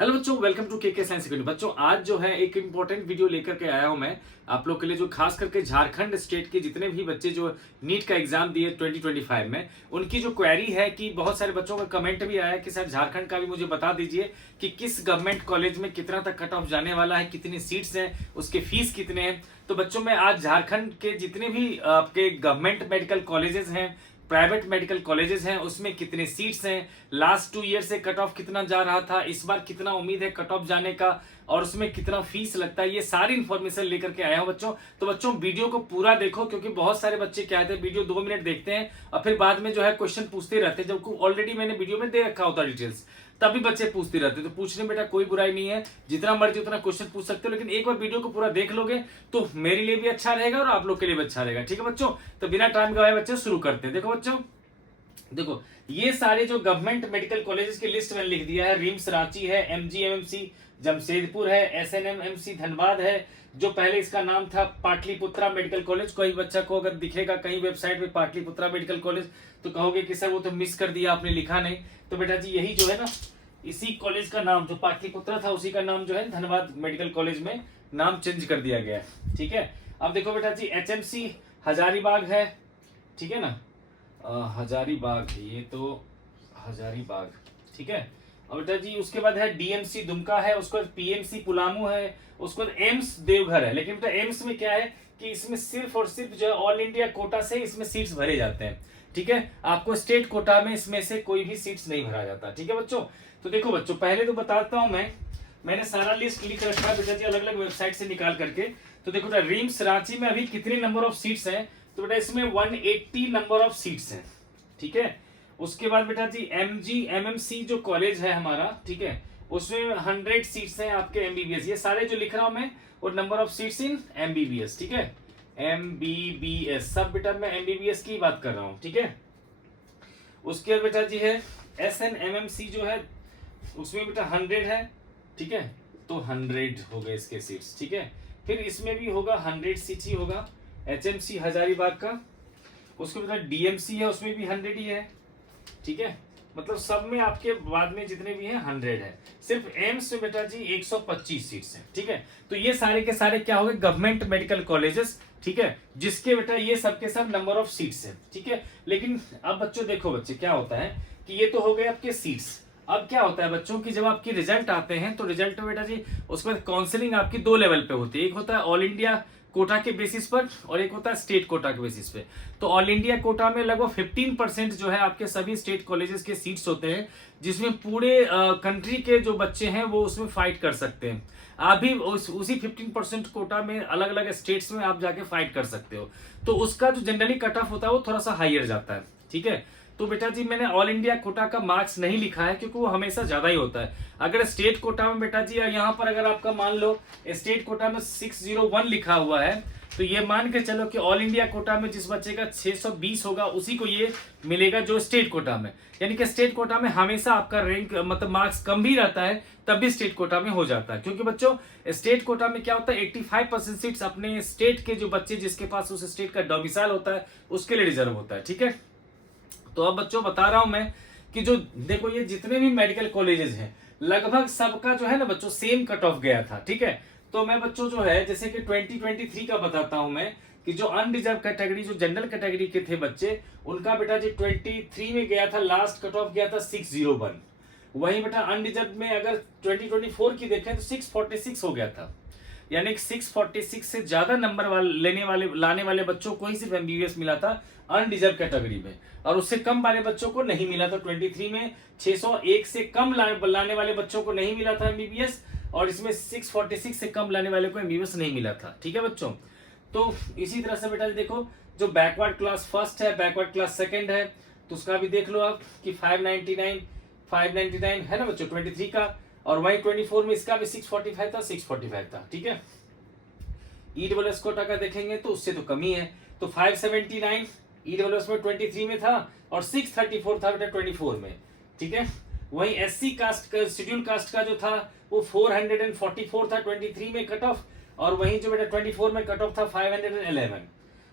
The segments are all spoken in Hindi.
हेलो बच्चों, वेलकम टू के साइंस अकेडमी। बच्चों, आज जो है एक इम्पोर्टेंट वीडियो लेकर के आया हूं मैं आप लोग के लिए, जो खास करके झारखंड स्टेट के जितने भी बच्चे जो नीट का एग्जाम दिए 2025 में, उनकी जो क्वेरी है कि बहुत सारे बच्चों का कमेंट भी आया कि सर झारखंड का भी मुझे बता दीजिए कि किस गवर्नमेंट कॉलेज में कितना तक कट ऑफ जाने वाला है, कितनी सीट्स हैं, उसके फीस कितने हैं। तो बच्चों, मैं आज झारखंड के जितने भी आपके गवर्नमेंट मेडिकल कॉलेजेस हैं, प्राइवेट मेडिकल कॉलेजेस हैं, उसमें कितने सीट्स हैं, लास्ट 2 ईयर से कट ऑफ कितना जा रहा था, इस बार कितना उम्मीद है कट ऑफ जाने का, और उसमें कितना फीस लगता है, ये सारी इंफॉर्मेशन लेकर के आया हूं बच्चों। तो बच्चों, वीडियो को पूरा देखो, क्योंकि बहुत सारे बच्चे क्या है, वीडियो 2 मिनट देखते हैं और फिर बाद में जो है क्वेश्चन पूछते रहते हैं, जबकि ऑलरेडी मैंने वीडियो में दे रखा होता डिटेल्स, तभी बच्चे पूछते रहते हैं। तो पूछने में बेटा कोई बुराई नहीं है, जितना मर्जी उतना क्वेश्चन पूछ सकते हो, लेकिन एक बार वीडियो को पूरा देख लोगे तो मेरे लिए भी अच्छा रहेगा और आप लोग के लिए भी अच्छा रहेगा। ठीक है बच्चों, तो बिना टाइम गवाए बच्चे शुरू करते हैं। देखो बच्चों, देखो ये सारे जो गवर्नमेंट मेडिकल कॉलेजेस की लिस्ट मैंने लिख दिया है। रिम्स रांची है, एमजीएमएमसी जमशेदपुर है, एसएनएमएमसी धनबाद है, जो पहले इसका नाम था पाटलिपुत्रा मेडिकल कॉलेज। कोई बच्चा को अगर दिखेगा कहीं वेबसाइट पे पाटलिपुत्रा मेडिकल कॉलेज तो कहोगे कि सर वो तो मिस कर दिया आपने, लिखा नहीं। तो बेटा जी यही जो है ना, इसी कॉलेज का नाम जो पाटलिपुत्रा था उसी का नाम जो है धनबाद मेडिकल कॉलेज में नाम चेंज कर दिया गया है। ठीक है, अब देखो बेटा जी एचएमसी हजारीबाग है, ठीक है ना, हजारीबाग, ये तो हजारीबाग, ठीक है। और बेटा जी उसके बाद है डीएमसी दुमका है, उसके बाद पीएमसी पुलामू है, उसके बाद एम्स देवघर है। लेकिन बेटा एम्स में क्या है कि इसमें सिर्फ और सिर्फ जो है ऑल इंडिया कोटा से इसमें सीट्स भरे जाते हैं। ठीक है, आपको स्टेट कोटा में इसमें से कोई भी सीट्स नहीं भरा जाता। ठीक है बच्चों, तो देखो बच्चों, पहले तो बताता हूं मैंने सारा लिस्ट लिख रखा है बेटा जी अलग अलग वेबसाइट से निकाल करके। तो देखो बेटा, रिम्स रांची में अभी कितने नंबर ऑफ सीट्स हैं, तो बेटा इसमें 180 नंबर ऑफ सीट्स हैं। ठीक है, उसके बाद बेटा जी एमजीएमएमसी जो कॉलेज है हमारा, ठीक है, उसमें 100 सीट्स हैं आपके एमबीबीएस। ये सारे जो लिख रहा हूं मैं और number of seats in MBBS. ठीक है, एमबीबीएस सब बेटा मैं एमबीबीएस की बात कर रहा हूं। ठीक है, उसके बाद बेटा जी है एसएनएमएमसी जो है, उसमें बेटा 100 है। ठीक है, तो 100 हो गए इसके सीट्स। ठीक है, फिर इसमें भी होगा 100 सीट्स ही होगा एचएमसी हजारीबाग का। उसके बाद डीएमसी है, उसमें भी 100 ही है। ठीक है, मतलब सब में आपके बाद में जितने भी हैं 100 है। सिर्फ एम्स में बेटा जी 125 सीट्स हैं। ठीक है, तो ये सारे के सारे क्या हो गए, गवर्नमेंट मेडिकल कॉलेजेस। ठीक है, जिसके बेटा ये सब के सब नंबर ऑफ सीट्स है। ठीक है, लेकिन अब बच्चों देखो बच्चे, क्या होता है कि ये तो हो गए आपके सीट्स। अब क्या होता है बच्चों की, जब आपकी रिजल्ट आते हैं तो रिजल्ट में बेटा जी उसके बाद काउंसलिंग आपकी 2 लेवल पे होती है। एक होता है ऑल इंडिया कोटा के बेसिस पर और एक होता है स्टेट कोटा के बेसिस पे। तो ऑल इंडिया कोटा में लगभग 15% जो है आपके सभी स्टेट कॉलेजेस के सीट्स होते हैं, जिसमें पूरे कंट्री के जो बच्चे हैं वो उसमें फाइट कर सकते हैं। आप भी उसी 15% कोटा में अलग अलग स्टेट्स में आप जाके फाइट कर सकते हो। तो उसका जो जनरली कट ऑफ होता है वो थोड़ा सा हाइयर जाता है। ठीक है, तो बेटा जी मैंने ऑल इंडिया कोटा का मार्क्स नहीं लिखा है, क्योंकि वो हमेशा ज्यादा ही होता है। अगर स्टेट कोटा में बेटा जी यहाँ पर अगर आपका मान लो स्टेट कोटा में 601 लिखा हुआ है, तो ये मान के चलो कि ऑल इंडिया कोटा में जिस बच्चे का 620 होगा उसी को ये मिलेगा जो स्टेट कोटा में। यानी कि स्टेट कोटा में हमेशा आपका रैंक मतलब मार्क्स कम भी रहता है, तब भी स्टेट कोटा में हो जाता है। क्योंकि बच्चों स्टेट कोटा में क्या होता है, 85% सीट्स अपने स्टेट के जो बच्चे जिसके पास उस स्टेट का डोमिसाइल होता है उसके लिए रिजर्व होता है। ठीक है, तो अब बच्चों बता रहा हूं मैं कि जो देखो ये जितने भी मेडिकल कॉलेजेस हैं लगभग सबका जो है ना बच्चों सेम कट ऑफ गया था। ठीक है, तो मैं बच्चों जो है जैसे कि 2023 का बताता हूं मैं कि जो अनरिजर्व कैटेगरी जो जनरल कैटेगरी के थे बच्चे, उनका बेटा जी 23 में गया था, लास्ट कट ऑफ गया था 601। वहीं बेटा अनरिजर्व में अगर 2024 की देखें तो 646 हो गया था। यानी कि 646 से ज्यादा नंबर लाने वाले बच्चों को ही सिर्फ एमबीबीएस मिला था अनरिजर्व कैटेगरी में, और उससे कम वाले बच्चों को नहीं मिला था। 23 में 601 से कम लाने वाले बच्चों को नहीं मिला था एमबीबीएस, और इसमें 646 से कम लाने वाले को एमबीबीएस नहीं मिला था। ठीक है बच्चों, तो इसी तरह से बेटा देखो जो बैकवर्ड क्लास फर्स्ट है, बैकवर्ड क्लास सेकंड है, तो उसका भी देख लो आप कि 599 है ना बच्चों 23 का, और वही 24 में इसका भी 645 था। ठीक है, ईडब्ल्यूएस कोटा का देखेंगे तो उससे तो कमी है, तो 579 ईडब्ल्यूएस में 23 में था और 634 था बेटा 24 में। ठीक है, वही एससी कास्ट का शेड्यूल कास्ट का जो था वो 444 था 23 में कट ऑफ, और वहीं जो बेटा 24 में कट ऑफ था 511,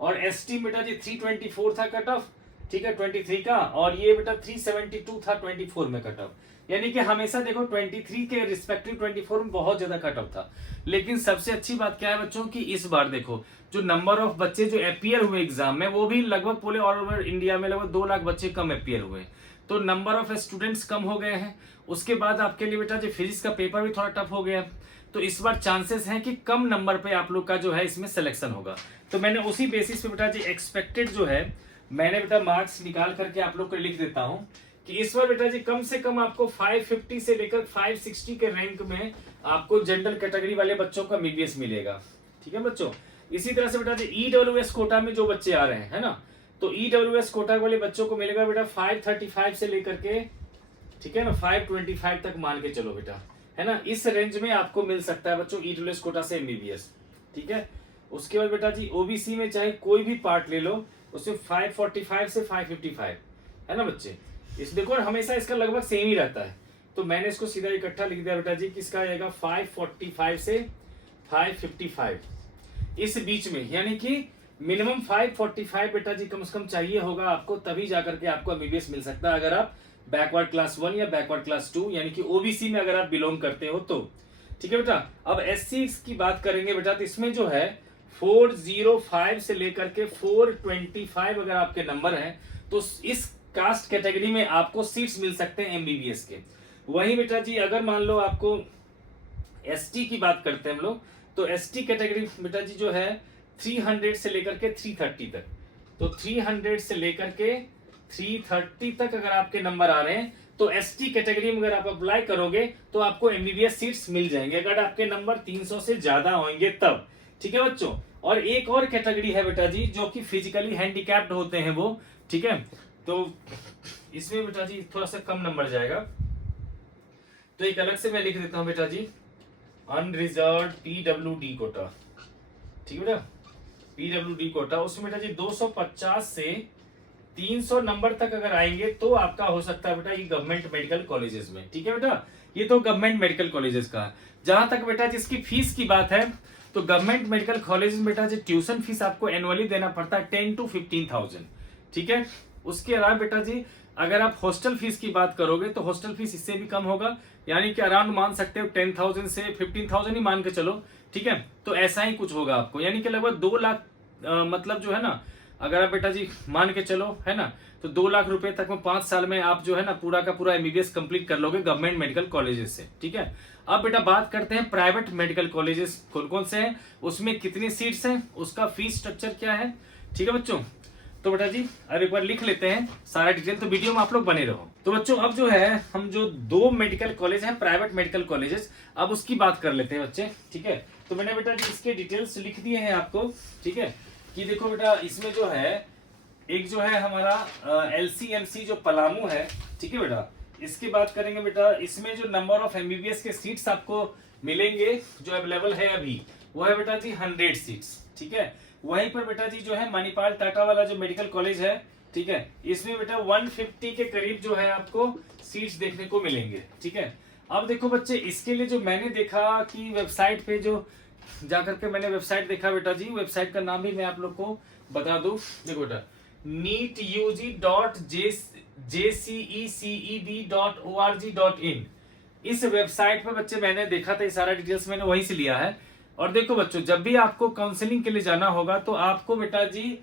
और एसटी बेटा जी 324 था कट ऑफ। ठीक है, 23 का, और ये बेटा 372 था 24 में कट ऑफ। यानी कि हमेशा देखो 23 के रिस्पेक्टिव 24 में बहुत ज्यादा कट ऑफ था। लेकिन सबसे अच्छी बात क्या है बच्चों की इस बार देखो जो नंबर ऑफ बच्चे जो अपियर हुए एग्जाम में वो भी लगभग पूरे ऑल ओवर इंडिया में लगभग 2 लाख बच्चे कम अपियर हुए, तो नंबर ऑफ स्टूडेंट्स कम हो गए हैं। उसके बाद आपके लिए बेटा जो फिजिक्स का पेपर भी थोड़ा टफ हो गया, तो इस बार चांसेस हैं कि कम नंबर पे आप लोग का जो है इसमें सिलेक्शन होगा। तो मैंने उसी बेसिस पे बेटा जी एक्सपेक्टेड जो है मैंने बेटा मार्क्स निकाल करके आप लोग को लिख देता हूं कि इस बार बेटा जी कम से कम आपको 550 से लेकर 560 के रैंक में आपको जनरल कैटेगरी वाले बच्चों का एमबीबीएस मिलेगा। ठीक है बच्चों, इसी तरह से बेटा जी ईडब्ल्यूएस कोटा में जो बच्चे आ रहे हैं है ना, तो ईडब्ल्यूएस कोटा वाले बच्चों को मिलेगा बेटा 535 से लेकर के, ठीक है ना, 525 तक मान के चलो बेटा, है ना, इस रेंज में आपको मिल सकता है बच्चों ईडब्ल्यूएस कोटा से एमबीबीएस। ठीक है, उसके बाद बेटा जी ओबीसी में चाहे कोई भी पार्ट ले लो उसमें 545 से 555 है ना बच्चे, इस देखो हमेशा इसका लगभग सेम ही रहता है। तो मैंने इसको सीधा इकट्ठा लिख दिया बेटा जी, किसका आएगा 545 से 555 इस बीच में, यानी कि मिनिमम 545 बेटा जी कम से कम चाहिए होगा आपको, तभी जाकर के आपको एमबीबीएस मिल सकता है अगर आप बैकवर्ड क्लास 1 या बैकवर्ड क्लास 2 यानी कि ओबीसी में अगर आप बिलोंग करते हो तो। ठीक है बेटा, अब एससी की बात करेंगे बेटा, तो इसमें जो है 405 से लेकर के 425 अगर आपके नंबर हैं तो इस कास्ट कैटेगरी में आपको सीट्स मिल सकते हैं एमबीबीएस के। वहीं बेटा जी अगर मान लो आपको एसटी की बात करते हैं हम लोग, तो एसटी कैटेगरी बेटा जी जो है 300 से लेकर के 330 तक, तो 300 से लेकर के 330 तक अगर आपके नंबर आ रहे हैं तो एसटी कैटेगरी में अगर आप अप्लाई करोगे तो आपको एमबीबीएस सीट्स मिल जाएंगे अगर आपके नंबर 300 से ज्यादा होंगे तब। ठीक है बच्चों, और एक और कैटेगरी है बेटा जी जो कि फिजिकली हैंडीकैप्ड होते हैं वो। ठीक है, तो इसमें बेटा जी थोड़ा सा कम नंबर जाएगा, तो एक अलग से मैं लिख देता हूं बेटा जी अनरिजर्व पीडब्ल्यूडी कोटा। ठीक है बेटा, पीडब्ल्यूडी कोटा उसमें बेटा जी 250 से 300 नंबर तक अगर आएंगे तो आपका हो सकता है बेटा ये गवर्नमेंट मेडिकल कॉलेजेस में। ठीक है बेटा, ये तो गवर्नमेंट मेडिकल कॉलेजेस का। जहां तक बेटा जिसकी फीस की बात है तो गवर्नमेंट मेडिकल कॉलेज में बेटा जी ट्यूशन फीस आपको एनुअली देना पड़ता है 10 to 15,000। ठीक है, उसके अलावा बेटा जी अगर आप हॉस्टल फीस की बात करोगे तो हॉस्टल फीस इससे भी कम होगा, यानी कि अराउंड मान सकते हो 10,000 से 15,000 ही मान के चलो। ठीक है, तो ऐसा ही कुछ होगा आपको, यानी कि लगभग 2 लाख मतलब जो है ना, अगर आप बेटा जी मान के चलो है ना, तो 2 लाख रुपए तक में 5 साल में आप जो है ना पूरा का पूरा एमबीबीएस कंप्लीट कर लोगे गवर्नमेंट मेडिकल कॉलेजेस से। ठीक है, अब बेटा बात करते हैं प्राइवेट मेडिकल कॉलेजेस कौन कौन से हैं, उसमें कितनी सीट्स हैं, उसका फीस स्ट्रक्चर क्या है। ठीक है बच्चों, तो बेटा जी अब एक बार लिख लेते हैं सारा डिटेल, तो वीडियो में आप लोग बने रहो। तो बच्चों अब जो है हम जो 2 मेडिकल कॉलेज हैं प्राइवेट मेडिकल कॉलेजेस, अब उसकी बात कर लेते हैं बच्चे। ठीक है, तो मैंने बेटा जी इसके डिटेल्स लिख दिए हैं आपको। ठीक है, कि देखो बेटा इसमें जो है एक जो है हमारा एलसीएमसी जो पलामू है। ठीक है बेटा, इसकी बात करेंगे बेटा, इसमें जो नंबर ऑफ एमबीबीएस के सीट्स आपको मिलेंगे जो अवेलेबल है अभी वो है बेटा जी 100 सीट्स। ठीक है, वहीं पर बेटा जी जो है मणिपाल टाटा वाला जो मेडिकल कॉलेज है, ठीक है, इसमें बेटा 150 के करीब जो है आपको सीट्स देखने को मिलेंगे। ठीक है, अब देखो बच्चे इसके लिए जो मैंने देखा कि वेबसाइट पे जो जाकर के मैंने वेबसाइट देखा बेटा जी, वेबसाइट का नाम भी मैं आप लोग को बता दूं, देखो बेटा neetug.jceceb.org.in इस वेबसाइट पे बच्चे मैंने देखा था, ये सारा डिटेल्स मैंने वहीं से लिया है। और देखो बच्चों जब भी आपको काउंसलिंग के लिए जाना होगा तो आपको बेटा जी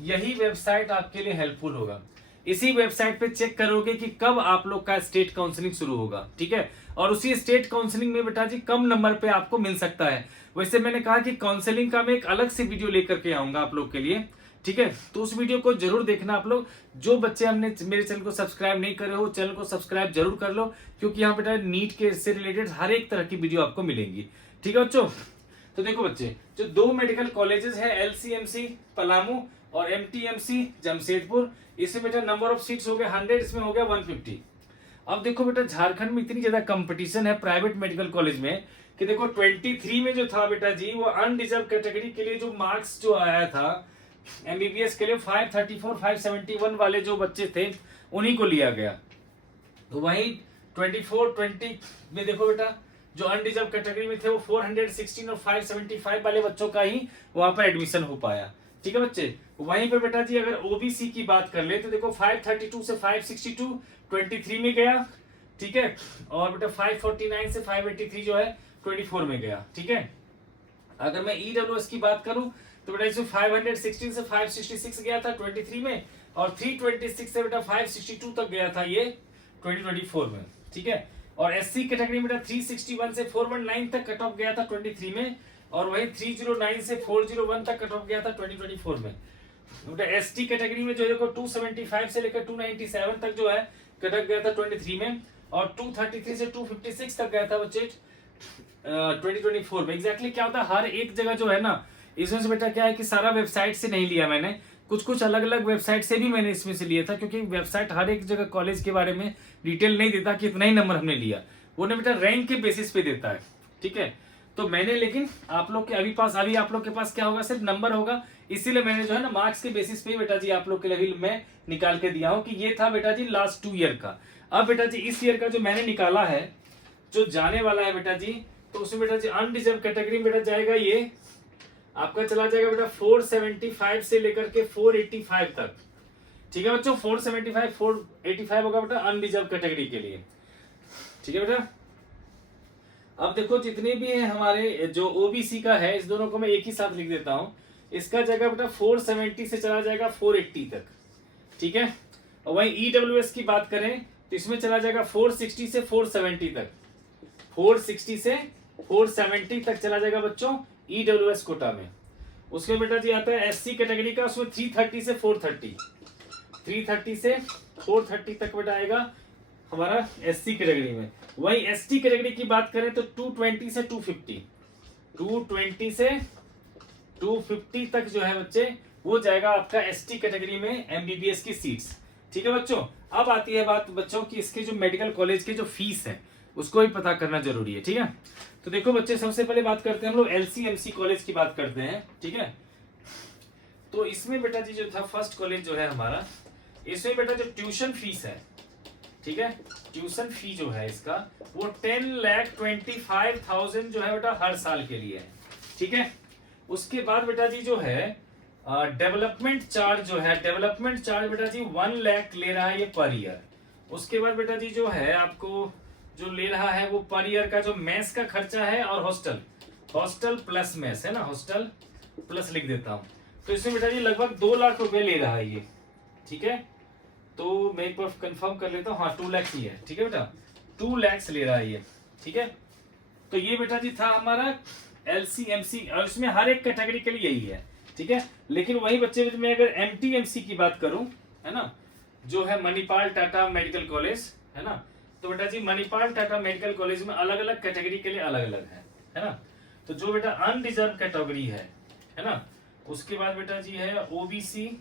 यही वेबसाइट आपके लिए हेल्पफुल होगा। इसी वेबसाइट पे चेक करोगे कि कब आप लोग का स्टेट काउंसलिंग शुरू होगा। ठीक है, और उसी स्टेट काउंसलिंग में बेटा जी कम नंबर पे आपको मिल सकता है। वैसे मैंने कहा कि काउंसलिंग का मैं एक अलग से वीडियो लेकर के आऊंगा आप लोग के लिए। ठीक है, तो उस वीडियो को जरूर देखना आप लोग। जो बच्चे हमने मेरे चैनल को सब्सक्राइब नहीं करे हो चैनल को सब्सक्राइब जरूर कर लो, क्योंकि यहाँ बेटा नीट के से रिलेटेड हर एक तरह की वीडियो आपको मिलेंगी। ठीक है बच्चों, तो देखो बच्चे जो 2 मेडिकल कॉलेजेस है एलसीएमसी पलामू और एमटीएमसी जमशेदपुर, इसमें बेटा नंबर ऑफ सीट्स हो गए 100, इसमें हो गया 150। अब देखो बेटा झारखंड में इतनी ज्यादा कंपटीशन है प्राइवेट मेडिकल कॉलेज में कि देखो 23 में जो था बेटा जी वो अनरिजर्व कैटेगरी के लिए जो मार्क्स जो आया था एमबीबीएस के लिए 534 571 वाले जो बच्चे थे उन्हीं को लिया गया। तो वहीं 20 में देखो बेटा जो अनरिजर्व कैटेगरी में थे वो 416 और 575 वाले बच्चों का ही वहां पर एडमिशन हो पाया। ठीक है बच्चे, वहीं पे बेटा जी अगर ओबीसी की बात कर ले तो देखो 532 से 562 23 में गया, ठीक है। और बेटा 549 से 583 जो है 24 में गया, ठीक है। अगर मैं ईडब्ल्यूएस की बात करूं तो बेटा इसमें 516 से 566 गया था 23 में, और 326 से बेटा 562 तक गया था ये 2024 में, ठीक है। और एससी कैटेगरी में बेटा 361 से 419 तक कट ऑफ गया था 23 में, और वही 309 से 401 तक कट ऑफ गया था 2024 में। बेटा एसटी कैटेगरी में जो है देखो 275 से लेकर 297 तक जो है कट ऑफ गया था 23 में, और 233 से 256 तक गया था बच्चे 2024 में। एग्जैक्टली क्या होता है, हर एक जगह जो है ना, इसमें से बेटा क्या है कि सारा वेबसाइट से नहीं लिया मैंने, कुछ कुछ अलग अलग वेबसाइट से भी मैंने इसमें से लिया था, क्योंकि वेबसाइट हर एक जगह कॉलेज के बारे में डिटेल नहीं देता कि इतना ही नंबर हमने लिया, वो ना बेटा रैंक के बेसिस पे देता है, ठीक है। तो मैंने लेकिन आप लोग के अभी आप लोग के पास क्या होगा, सिर्फ नंबर होगा, इसीलिए मैंने जो है ना मार्क्स के बेसिस पे बेटा जी आप लोग के लिए अभी मैं निकाल के दिया हूँ कि ये था बेटा जी लास्ट 2 ईयर का। अब बेटा जी इस ईयर का जो मैंने निकाला है, जो जाने वाला है बेटा जी, तो उसमें बेटा जी अनडिजर्व कैटेगरी में बेटा जाएगा, ये आपका चला जाएगा बेटा 475 से लेकर के 485 तक, ठीक है बच्चों। 475 485 होगा बेटा अनडिजर्व कैटेगरी के लिए, ठीक है बेटा। अब देखो जितने भी है हमारे जो ओबीसी का है, इस दोनों को मैं एक ही साथ लिख देता हूं। इसका जाएगा बेटा 470 से चला जाएगा 480 तक, ठीक है। और वहीं ईडब्ल्यूएस की बात करें तो इसमें चला जाएगा 460 से 470 तक, 460 से 470 तक चला जाएगा बच्चों ईडब्ल्यूएस कोटा में। उसमें बेटा जी आता है एससी कैटेगरी का, उसमें 330 से 430, 330 से 430 तक बेटा आएगा हमारा एससी कैटेगरी में। वही एसटी कैटेगरी की बात करें तो 220 से 250, 220 से 250 तक जो है बच्चे वो जाएगा आपका एसटी कैटेगरी में एमबीबीएस की सीट्स, ठीक है बच्चों। अब आती है बात बच्चों की इसके जो मेडिकल कॉलेज की जो फीस है उसको भी पता करना जरूरी है, ठीक है। तो देखो बच्चे सबसे पहले बात करते हैं हम लोग एलसीएमसी कॉलेज की बात करते हैं, ठीक है। तो इसमें बेटा जी जो था फर्स्ट कॉलेज जो है हमारा, इसमें बेटा जो ट्यूशन फीस है, ठीक है, ट्यूशन फी जो है इसका वो 10,25,000 जो है बेटा हर साल के लिए है, ठीक है। उसके बाद बेटा जी जो है डेवलपमेंट चार्ज जो है, डेवलपमेंट चार्ज बेटा जी 1 लाख ले रहा है ये पर ईयर। उसके बाद बेटा जी जो है आपको जो ले रहा है वो पर ईयर का जो मेस का खर्चा है, और हॉस्टल प्लस मेस है ना, हॉस्टल प्लस लिख देता हूं, तो इसमें बेटा जी लगभग 2 लाख रुपए ले रहा है ये, ठीक है। तो मैं एक बार कंफर्म कर लेता हूँ, हाँ 2 लाख ही है, ठीक है बेटा, 2 लाख ले रहा है ये, ठीक है। तो ये बेटा जी था हमारा एलसीएमसी, और इसमें हर एक कैटेगरी के लिए यही है, ठीक है। लेकिन वही बच्चे में अगर एमटीएमसी की बात करूं, है ना, जो है मणिपाल टाटा मेडिकल कॉलेज, है ना, तो बेटा जी मणिपाल टाटा मेडिकल कॉलेज में अलग अलग कैटेगरी के लिए अलग अलग है ना। तो जो बेटा अनडिजर्व कैटेगरी है ना, उसके बाद बेटा जी है ओबीसी,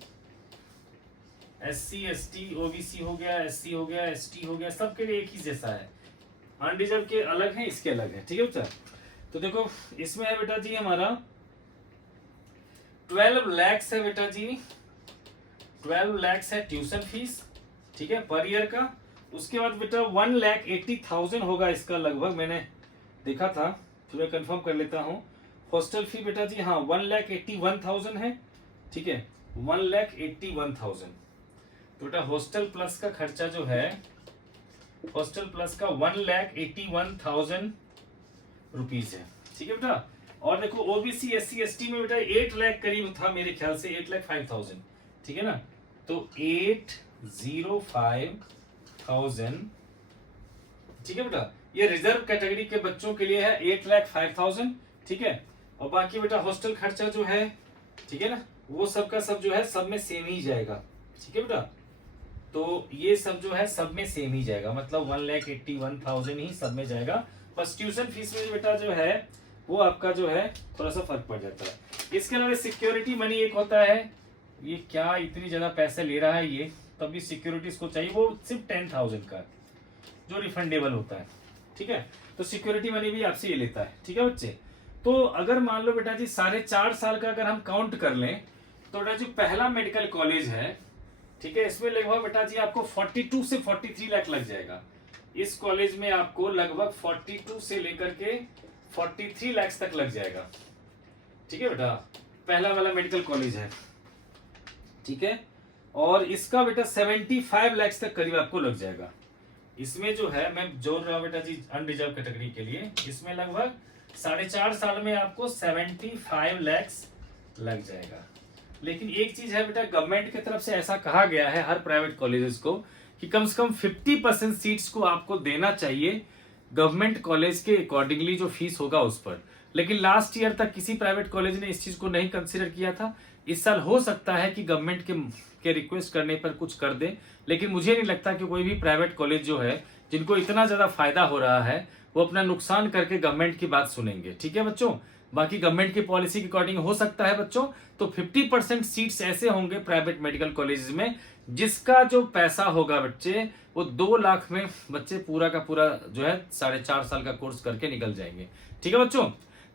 एससी एसटी, ओबीसी हो गया, एससी हो गया, एसटी हो गया, सबके लिए एक ही जैसा है, अनडिजर्व के अलग है, इसके अलग है, ठीक है बेटा। तो देखो इसमें है बेटा जी हमारा 12 लाख है बेटा जी, 12 लाख है ट्यूशन फीस, ठीक है, पर ईयर का। उसके बाद बेटा 1,80,000 होगा इसका लगभग, मैंने देखा था, तो मैं कंफर्म कर लेता हूँ। हॉस्टल फी बेटा जी हाँ 1,81,000 है, ठीक है, 1,81,000। तो बेटा हॉस्टल प्लस का खर्चा जो है, हॉस्टल प्लस का 1,81,000 रुपीज है, ठीक है बेटा। और देखो ओबीसी एससी एसटी में बेटा 8 लाख करीब था मेरे ख्याल से, 8,05,000, ठीक है ना, तो 8,05,000, ठीक है बेटा। ये रिजर्व कैटेगरी के बच्चों के लिए है 8,05,000, ठीक है। और बाकी बेटा हॉस्टल खर्चा जो है, ठीक है ना, वो सब का सब जो है सब में सेम ही जाएगा, ठीक है बेटा। तो ये सब जो है सब में सेम ही जाएगा, मतलब 1,81,000 ही सब में जाएगा। बस ट्यूशन फीस में बेटा जो है वो आपका जो है थोड़ा सा फर्क पड़ जाता है। इसके अलावा सिक्योरिटी मनी एक होता है, ये क्या इतनी ज्यादा पैसे ले रहा है ये, तभी सिक्योरिटी इसको चाहिए, वो सिर्फ 10,000 का जो रिफंडेबल होता है, ठीक है। तो सिक्योरिटी मनी भी आपसे ये लेता है, ठीक है बच्चे। तो अगर मान लो बेटा जी 4.5 साल का अगर हम काउंट कर लें तो बेटा जी पहला मेडिकल कॉलेज है, ठीक है, इसमें लगभग बेटा जी आपको 42 से 43 लाख लग जाएगा। इस कॉलेज में आपको लगभग 42 से लेकर के 43 लाख तक लग जाएगा, ठीक है बेटा, पहला वाला मेडिकल कॉलेज है, ठीक है। और इसका बेटा 75 लाख तक करीब आपको लग जाएगा, इसमें जो है मैं जोड़ रहा हूँ बेटा जी अनरिजर्व कैटेगरी के लिए, इसमें लगभग 4.5 साल में आपको 75 लैक्स लग जाएगा। लेकिन एक चीज है बेटा, गवर्नमेंट की तरफ से ऐसा कहा गया है हर प्राइवेट कॉलेजेस को कि कम से कम 50% सीट्स को आपको देना चाहिए गवर्नमेंट कॉलेज के अकॉर्डिंगली जो फीस होगा उस पर। लेकिन लास्ट ईयर तक किसी प्राइवेट कॉलेज ने इस चीज को नहीं कंसीडर किया था। इस साल हो सकता है कि गवर्नमेंट के रिक्वेस्ट करने पर कुछ कर दे, लेकिन मुझे नहीं लगता कि कोई भी प्राइवेट कॉलेज जो है जिनको इतना ज्यादा फायदा हो रहा है वो अपना नुकसान करके गवर्नमेंट की बात सुनेंगे। ठीक है बच्चों, बाकी गवर्नमेंट की पॉलिसी के अकॉर्डिंग हो सकता है बच्चों। तो 50% सीट्स ऐसे होंगे प्राइवेट मेडिकल कॉलेजेस में जिसका जो पैसा होगा बच्चे वो 2 लाख में बच्चे पूरा का पूरा जो है 4.5 साल का कोर्स करके निकल जाएंगे। ठीक है बच्चों,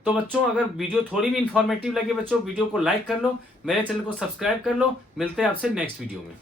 तो बच्चों अगर वीडियो थोड़ी भी इंफॉर्मेटिव लगे बच्चों, वीडियो को लाइक कर लो, मेरे चैनल को सब्सक्राइब कर लो। मिलते हैं आपसे नेक्स्ट वीडियो में।